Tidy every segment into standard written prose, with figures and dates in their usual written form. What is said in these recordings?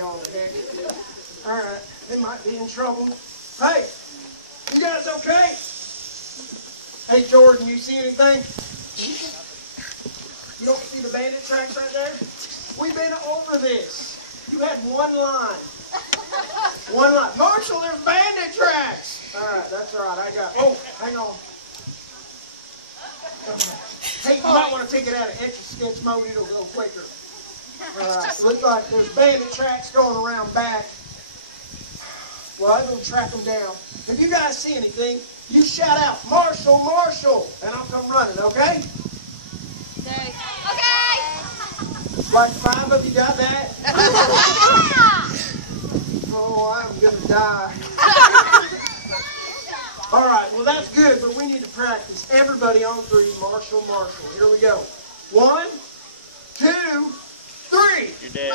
all the heck. All right, they might be in trouble. Hey, you guys okay? Hey, Jordan, you see anything? You don't see the bandit tracks right there? We've been over this. You had one line. One line. Marshal, there's bandit tracks. All right, that's all right. I got. Oh, hang on. Okay. Hey, you might want to take it out of Etch-a-Sketch mode. It'll go quicker. All right. Looks like there's bandit tracks going around back. Well, I'm going to track them down. If you guys see anything, you shout out, Marshal, Marshal, and I'll come running, okay? Okay. Like 5 of you got that? Oh, I'm going to die. All right, well, that's good, but we need to practice. Everybody on 3, Marshal, Marshal. Here we go. 1, 2, 3. You're dead.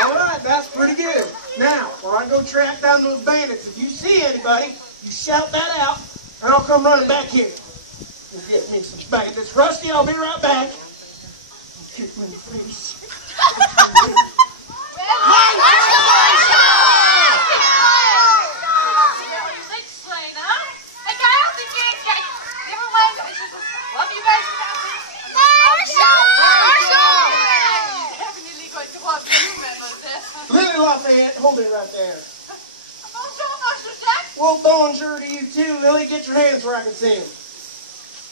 All right, that's pretty good. Now, while I go track down those bandits, if you see anybody, you shout that out, and I'll come running back here. We'll get me some bandits. Rusty, I'll be right back. Kick me in the face. Hold it right there. Well, bonjour to you too, Lily. Get your hands where I can see them.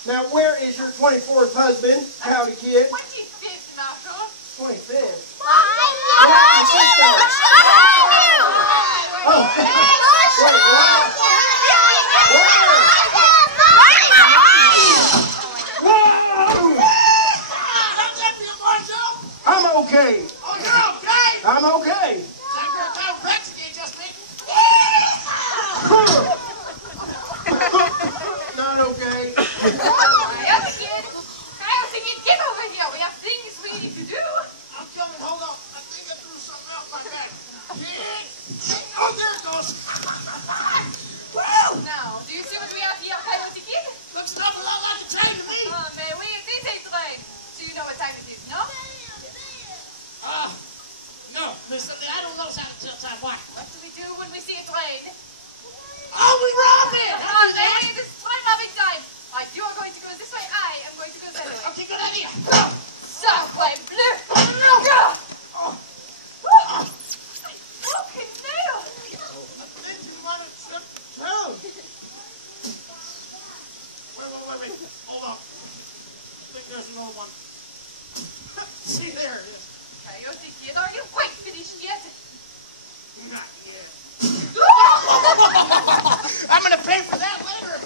Now, where is your 24th husband, Howdy Kid? 25th, Marshal. 25th? I'm okay. Oh, you're okay? I'm okay. Not okay. Kid, get over here. We have things we need to do. I'm coming. Hold on. I think I threw something out my bag. Oh, there it goes. Woo! Now, do you see what we have here, Coyote Kid? Looks an awful lot like a train to me. Oh, man, this ain't train. Do you know what time it is, no? No, listen, I don't know how to tell time. Why? What do we do when we see a train? Oh, we rob it! Oh, man, this is train robbing time. You are going to go this way, I am going to go that way. Okay, good idea. Subway bleu! Oh. Broken nail! I think you might have tripped too. Wait. Hold on. I think there's another one. See, there it is. Coyote Kid, are you quite finished yet? Not yet. I'm going to pay for that later.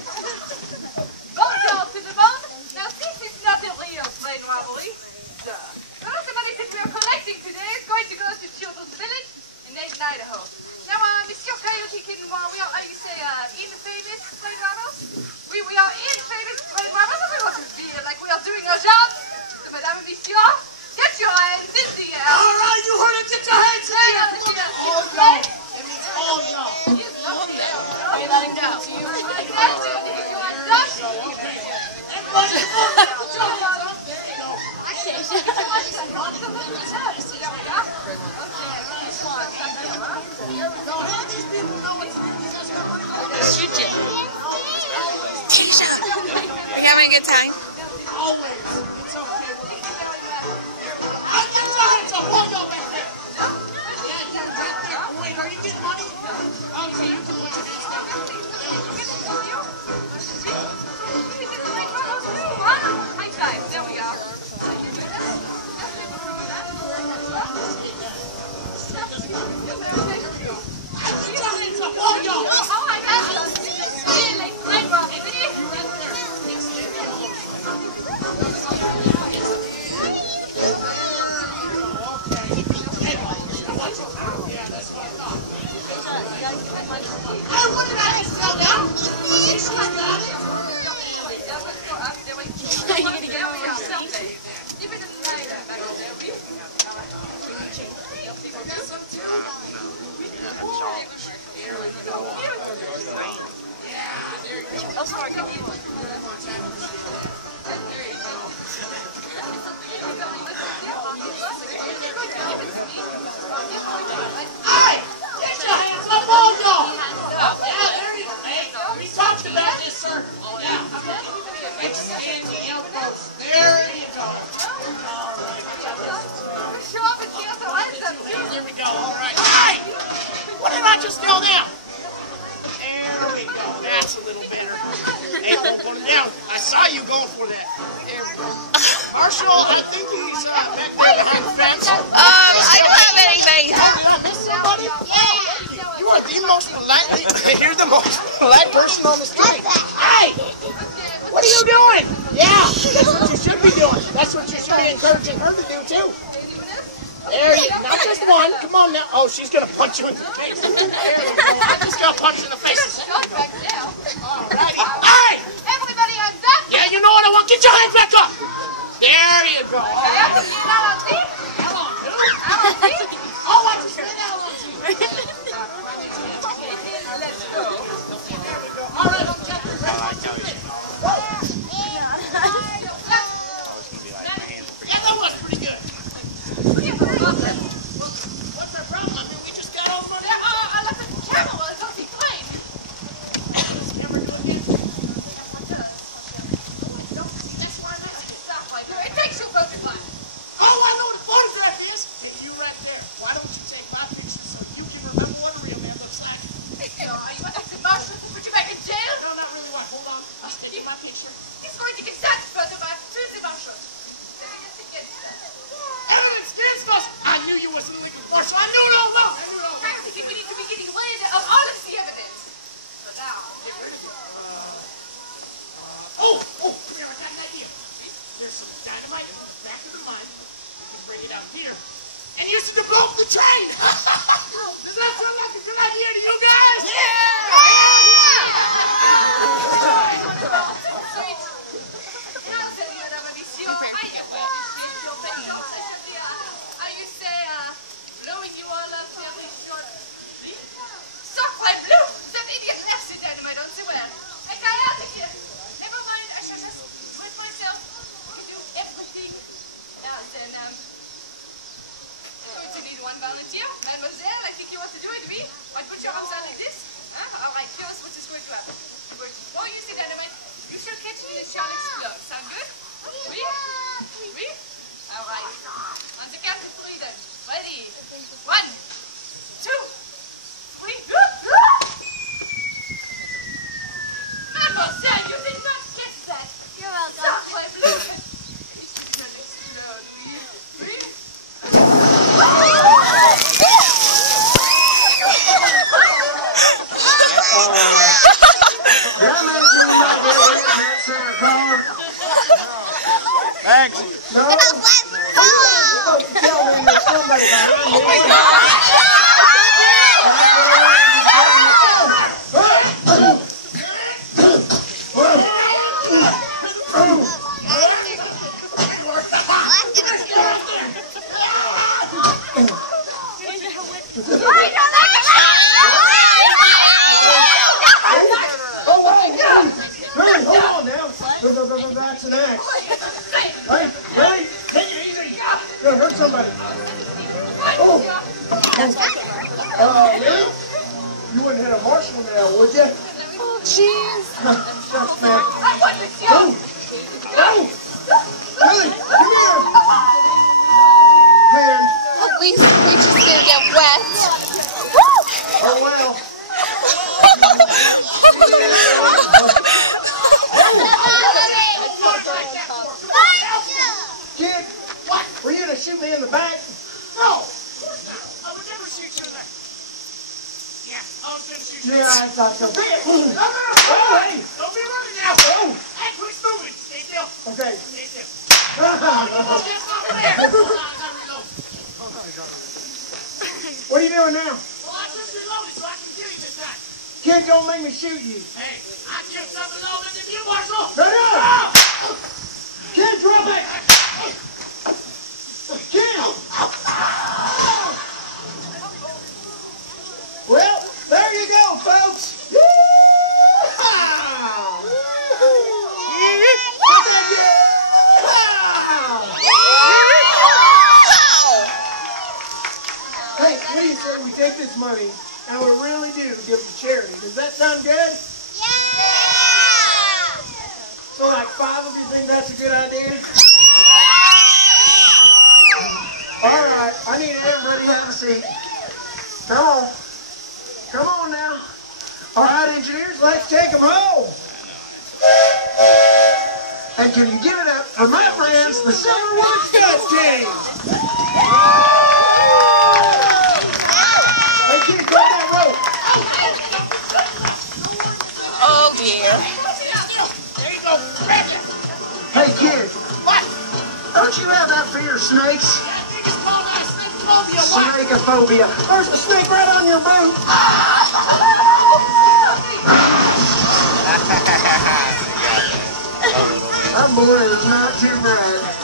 Bonjour to the bone. Now, this is not a real train robbery. The money that we are collecting today is going to go to Children's Village in Dayton, Idaho. Now, Monsieur Coyote Kid, we are, infamous train robbers. We are infamous train robbers, and we want to feel like we are doing our job. So, Madame and Monsieur, get your hands in the air. All right, you heard it. Get your hands in the air. All y'all. It means all y'all. Hey, let him go. You are done. Okay. Everybody, come on. There you go. I can't. There we go. Hey, these people know what to do. You guys got money for this? Shoot you. We having a good time? Always. It's okay. I'll get your hands up. Hold on back there. Yeah, you're right there. Wait, are you getting money? Okay, you can put your hands down. High five. There we go. Get your hands up. All y'all. Oh, I got you. Still like train robbery. You right there. Yeah, that's what I thought. Hey, what did I just tell them? She's got it. You're going to get over yourself. Even if it's not back there, we got some too. Here we go. Yeah. Oh, sorry, give me one. There you go. show up and see us our heads up too. Here we go. All right. Hey! What did I just tell them? There we go. That's a little better. Hey, don't put it down. I saw you going for that. There we go. Marshall, I think he's back there behind the fence. I don't have anything. Did I miss somebody? Yeah. You are the most polite. You're the most polite person on the street. Hey! What are you doing? Yeah, that's what you should be doing. That's what you should be encouraging her to do too. There you go. Not just one. Come on now. Oh, she's gonna punch you in the face. There we go. I just got punched in the face. Alrighty. Hey! Everybody hands up. Yeah, you know what I want. Get your hands back up. There you go. Come on, dude. Oh, I just said that one too. Let's go. All right, I'm checking. Yeah, that was pretty good. What's our problem? I mean, we just got all the money. I left the camera while it's on the plane. This camera do again? That's why I missed it. Stop like that. It takes you a focus line. Oh, I know what a photograph is. And you right there. Why don't you take my picture so you can remember what a real man looks like? You want to marshal to put you back in jail? No, not really. What? Hold on. I was taking my picture. He's going to get that photograph to the marshal. Evidence against us. I knew you wasn't illegal before, so I knew it all along. I knew it all along. Practically, we need to be getting rid of all of the evidence. But now, Get rid of it. Come here. I got an idea. There's some dynamite in the back of the mine. We can bring it out here and use it to blow up the train. Does that sound like a good idea to you guys? I used to say, blowing you all up very shortly. Suck my blue! That idiot left the dynamite on the well. I got out of here. Never mind, I shall just do it myself. I can do everything. And then, going to need one volunteer. Mademoiselle, I think you want to do it, oui? Why put your arms out like this? Huh? Alright, here's what is going to happen. I'm going to throw you the dynamite. You shall catch me and shall explode. Sound good? Oui? Oui? Alright. On the count of three then. Ready? 1, 2, 3. Mademoiselle, you did not catch that. You're welcome. Stop my blue. It should not explode. Oui? Thanks. No. You're supposed to tell me there's somebody behind me. Oh my God. That's an axe. Hey, Billy, take it easy. You're gonna hurt somebody. Oh. Lily, you wouldn't hit a marshal now, would you? Oh, jeez. Shucks, man. I want this Oh. young. Oh. Billy, come here. Hand. At least she's gonna get wet. Oh, well. Kid, what? Were you gonna shoot me in the back? No. I would never shoot you in the... Yeah, I was gonna shoot you. Yeah, I thought so. No. Oh, hey. Don't be running now. Oh. Hey, quit moving. Stay still. Okay. Stay still. Just over there. Hold on, I gotta reload. What are you doing now? Well, I just reloaded so I can kill you this time. Kid, don't make me shoot you. Hey, I killed something longer than you, Marshal. No, no. Kid, drop it. Kid. Well, there you go, folks. Yeehaw! Hey, what do you say we take this money and we really do give it to charity? Does that sound good? Yeah! So like 5 of you think that's a good idea? All right, I need everybody to have a seat. Come on. Come on now. All right, engineers, let's take them home. And can you give it up for my friends, the Silverwood Stunt Team? Hey, kids, grab that rope. Oh dear. There you go. Grab it. Hey, kids, What? don't you have that fear of snakes? I think it's called snake phobia. What? Snakeophobia. There's a snake right on your boot. That boy is not too bright.